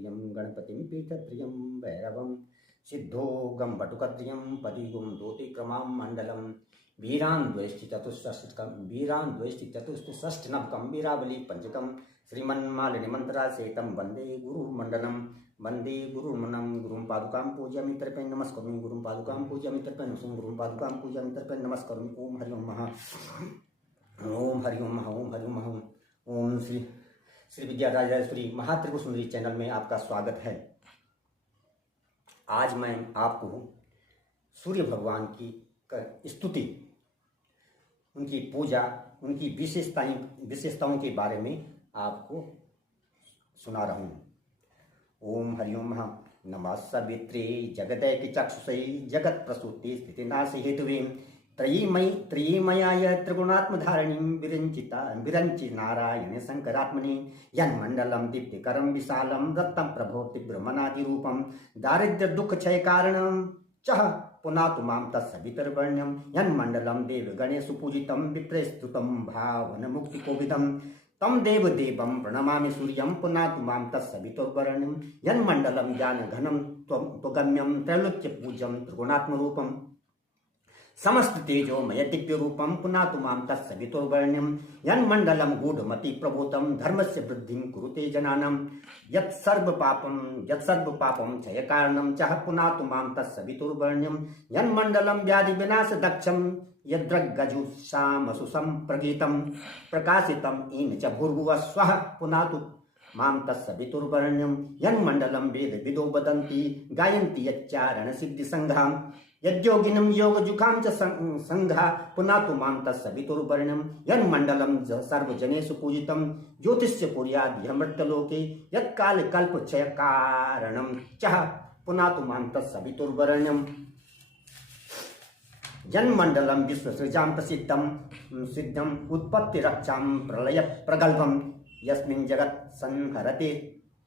प्रियं गणपतिं पीठप्रियं भैरवं सिद्धोगं बटुकद्रियं पदिगुं दोतिक्रमां मण्डलं वीरान् द्वेष्टि चतुष्षष्टनवकं वीरावली पंचकं श्रीमन्मालिनीमन्त्रासेतं वन्दे गुरुर्मण्डलं वन्दे गुरुर्मनं गुरुं पादुकां पूजयामि तर्पयामि नमस्करोमि गुरुं पादुकां पूजयामि तर्पयामि नमस्करोमि गुरुं पादुकां पूजयामि तर्पयामि नमस्करोमि। ओम हरि ओम महा ओम हरि ओम महा ओम हरि ओम महा ओम श्री विद्या राजेश्वरी महात्रिपुर सुंदरी चैनल में आपका स्वागत है। आज मैं आपको सूर्य भगवान की स्तुति, उनकी पूजा, उनकी विशेषताओं के बारे में आपको सुना रहा हूँ। ओम हरिओम महा नमः सवित्रे जगदैक चक्षुषे जगत प्रसूति स्थितिनाश हेतुवे त्रयीमयाय त्रिगुणात्मधारिणीं विरंचि नारायण शंकरात्मनि यन्मण्डलं दीप्तिकरं विशालं रत्नं प्रभो तीव्रमनादिरूपं दारिद्र्य दुःख क्षय कारणं चह पुनातु मां तत्सवितुर्वर्ण्यं यन्मण्डलं देवगणे सुपूजितं विप्रस्तुतं भावन मुक्तिकोविदं तम देवदेवं प्रणमामि सूर्यं पुनातु मां तत्सवितुर्वर्ण्यं यन्मण्डलं ज्ञानघनं त्वगम्यं त्रैलोक्यपूज्यं त्रिगुणात्मरूपं समस्त तेजोमय दिव्य रूपम पुनातु मां तत्सवितुर्वर्ण्यं यन्मण्डलं गूढ़मति प्रभूतं धर्मस्य वृद्धिं कुरुते जनानां यत्सर्व पापं क्षय कारणं चह पुनातु मां तत्सवितुर्वर्ण्यं यन्मण्डलं व्याधि विनाश दक्षं यद्रग्गजुषामसु संप्रगीतं प्रकाशितं येन च भूर्भुवः स्वः पुनातु मां तत्सवितुर्वर्ण्यं यन्मण्डलं वेद विदो वदन्ति गायन्ति यच्चारण सिद्धि संघां यद्योगिनं योगजुखां च संघा पुनातु मां तत्सवितुर्वर्ण्यं यन्मण्डलं सर्वजनेषु पूजितं ज्योतिष्य कुर्याद्यमृतलोके यत्कालकल्पक्षयकारणं चः पुनातु मां तत्सवितुर्वर्ण्यं यन्मण्डलं विश्वसृजां सिद्धं उत्पत्तिरक्षां प्रलय प्रगल्भं यस्मिन् जगत् संहरते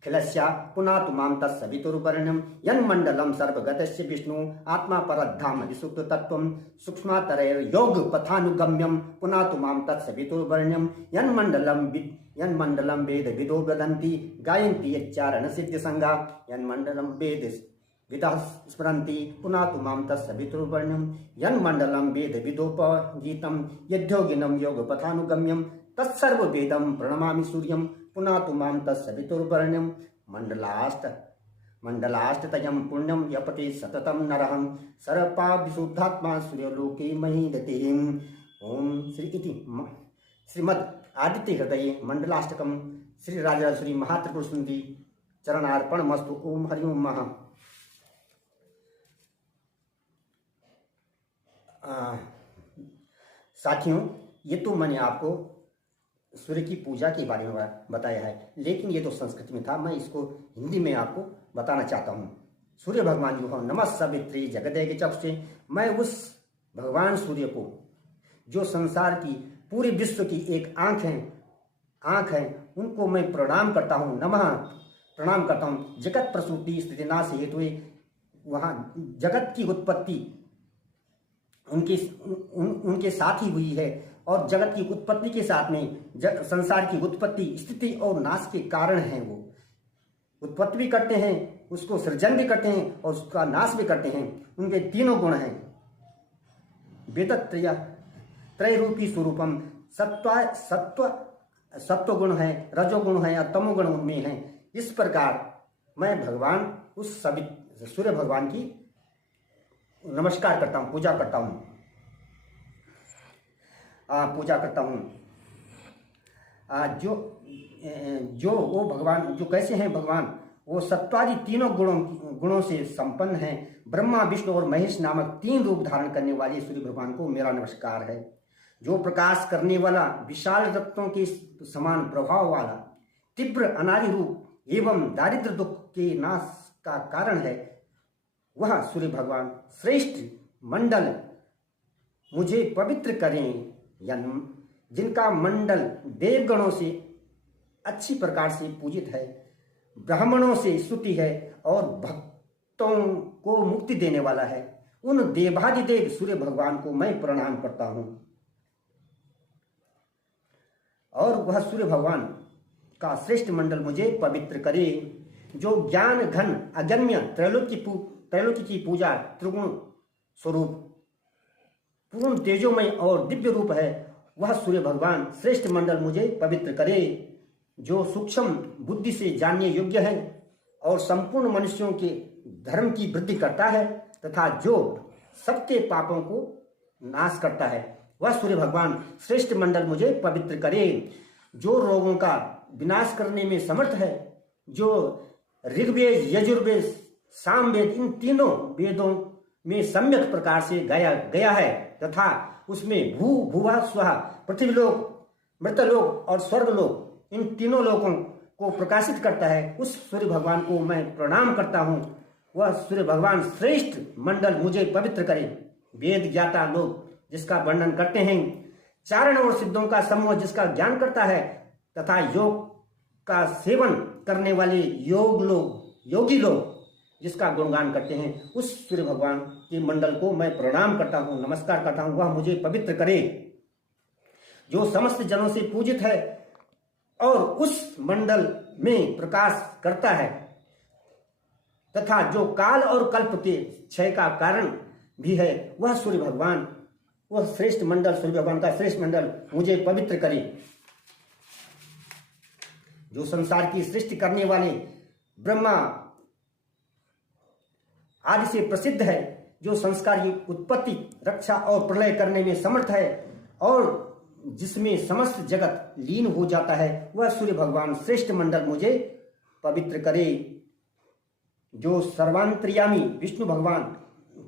खिलस्य पुनातु मां तत्सवितुर्वर्ण्यं यन्मण्डलं सर्वगतस्य विष्णु आत्मा परधाम विशुद्ध तत्त्वं सूक्ष्मतरैर्योग पथानुगम्यं पुनातु मां तत्सवितुर्वर्ण्यं यन्मण्डलं वेद विदो वदन्ति गायन्ति यच्चारण सिद्ध संघा यन्मण्डलं वेद विदः स्मरन्ति पुनातु मां तत्सवितुर्वर्ण्यं यन्मण्डलं वेद विदोपगीतं यद्योगिनं योगपथानुगम्यं तत्सर्ववेदं प्रणमामि सूर्यं पुनातु मां तत्सवितुर्वर्ण्यं मण्डलाष्टतयं पुण्यं यपते सततं नरहं सर्वपापविशुद्धात्मा सूर्यलोके महीदते। ओम श्री इति श्रीमद् आदित्य हृदये मंडलाष्टकम श्री राजेश्वरी महात्रिपुर सुंदरी चरणार्पणमस्तु। ओम हरि ओम महा। साथियों, ये तो मैंने आपको सूर्य की पूजा के बारे में बताया है, लेकिन ये तो संस्कृत में था, मैं इसको हिंदी में आपको बताना चाहता हूँ। सूर्य भगवान जो है नमः सवित्रे जगदैक चक्षुषे, मैं उस भगवान सूर्य को जो संसार की पूरे विश्व की एक आंख है उनको मैं प्रणाम करता हूँ, नमः प्रणाम करता हूँ। जगत प्रसूति स्थिति नाश हेतु, वहाँ जगत की उत्पत्ति उनके साथ ही हुई है और जगत की उत्पत्ति के साथ में संसार की उत्पत्ति स्थिति और नाश के कारण हैं। वो उत्पत्ति भी करते हैं, उसको सृजन भी करते हैं और उसका नाश भी करते हैं। उनके तीनों गुण हैं। वेदत्रय त्रयरूपी स्वरूपम, सत्व गुण है, रजोगुण है और तमोगुण उनमें है। इस प्रकार मैं भगवान उस सूर्य भगवान की नमस्कार करता हूँ, पूजा करता हूँ। जो वो भगवान जो कैसे हैं भगवान, वो सत्वादि तीनों गुणों से संपन्न हैं। ब्रह्मा विष्णु और महेश नामक तीन रूप धारण करने वाले सूर्य भगवान को मेरा नमस्कार है। जो प्रकाश करने वाला, विशाल रत्नों के समान प्रभाव वाला, तीव्र अनादि रूप एवं दारिद्र दुख के नाश का कारण है, वह सूर्य भगवान श्रेष्ठ मंडल मुझे पवित्र करें। जिनका मंडल देवगणों से अच्छी प्रकार से पूजित है, ब्राह्मणों से स्तुति है और भक्तों को मुक्ति देने वाला है, उन देवाधिदेव सूर्य भगवान को मैं प्रणाम करता हूं। और वह सूर्य भगवान का श्रेष्ठ मंडल मुझे पवित्र करे। जो ज्ञान घन अगम्य त्रैलोक्य की पूजा त्रिगुण स्वरूप पूर्ण तेजोमय और दिव्य रूप है, वह सूर्य भगवान श्रेष्ठ मंडल मुझे पवित्र करे। जो सूक्ष्म बुद्धि से जानने योग्य है और संपूर्ण मनुष्यों के धर्म की वृद्धि करता है तथा जो सबके पापों को नाश करता है, वह सूर्य भगवान श्रेष्ठ मंडल मुझे पवित्र करे। जो रोगों का विनाश करने में समर्थ है, जो ऋग्वेद, यजुर्वेद, सामवेद इन तीनों वेदों में सम्यक प्रकार से गाया गया है तथा उसमें भू भुवः स्वः पृथ्वीलोक, मृतलोक और स्वर्गलोक इन तीनों लोकों को प्रकाशित करता है, उस सूर्य भगवान को मैं प्रणाम करता हूँ। वह सूर्य भगवान श्रेष्ठ मंडल मुझे पवित्र करे। वेद ज्ञाता लोग जिसका वर्णन करते हैं, चारण और सिद्धों का समूह जिसका ज्ञान करता है तथा योग का सेवन करने वाले योगी लोग जिसका गुणगान करते हैं, उस सूर्य भगवान के मंडल को मैं प्रणाम करता हूँ, नमस्कार करता हूँ। वह मुझे पवित्र करे। जो समस्त जनों से पूजित है और उस मंडल में प्रकाश करता है तथा जो काल और कल्प के क्षय का कारण भी है, वह सूर्य भगवान, वह श्रेष्ठ मंडल, सूर्य भगवान का श्रेष्ठ मंडल मुझे पवित्र करे। जो संसार की सृष्टि करने वाले ब्रह्मा आदि से प्रसिद्ध है, जो संस्कार की उत्पत्ति, रक्षा और प्रलय करने में समर्थ है और जिसमें समस्त जगत लीन हो जाता है, वह सूर्य भगवान श्रेष्ठ मंडल मुझे पवित्र करे। जो सर्वांतर्यामी विष्णु भगवान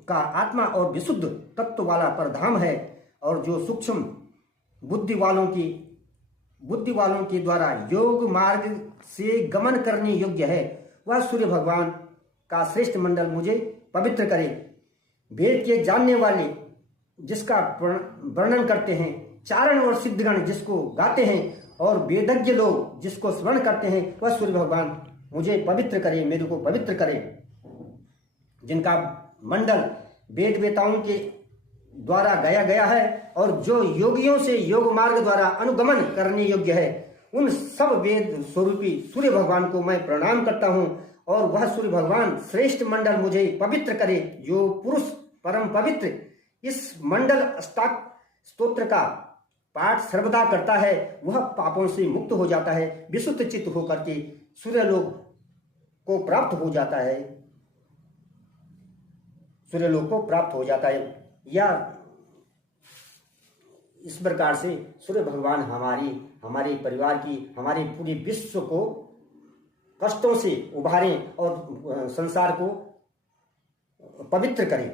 का आत्मा और विशुद्ध तत्व वाला परधाम है और जो सूक्ष्म बुद्धि वालों के द्वारा योग मार्ग से गमन करने योग्य है, वह सूर्य भगवान का श्रेष्ठ मंडल मुझे पवित्र करे। वेद के जानने वाले जिसका वर्णन करते हैं, चारण और सिद्धगण जिसको गाते हैं और वेदज्ञ लोग जिसको स्मरण करते हैं, वह सूर्य भगवान मुझे पवित्र करे, मेरे को पवित्र करे। जिनका मंडल वेद वेताओं के द्वारा गाया गया है और जो योगियों से योग मार्ग द्वारा अनुगमन करने योग्य है, उन सब वेद स्वरूपी सूर्य भगवान को मैं प्रणाम करता हूँ और वह सूर्य भगवान श्रेष्ठ मंडल मुझे पवित्र करे। जो पुरुष परम पवित्र इस मंडल स्तोत्र का पाठ सर्वदा करता है, वह पापों से मुक्त हो जाता है, विशुद्ध चित्त होकर के सूर्यलोक को प्राप्त हो जाता है, सूर्यलोक को प्राप्त हो जाता है। या इस प्रकार से सूर्य भगवान हमारे परिवार की, हमारे पूरे विश्व को कष्टों से उभारें और संसार को पवित्र करें।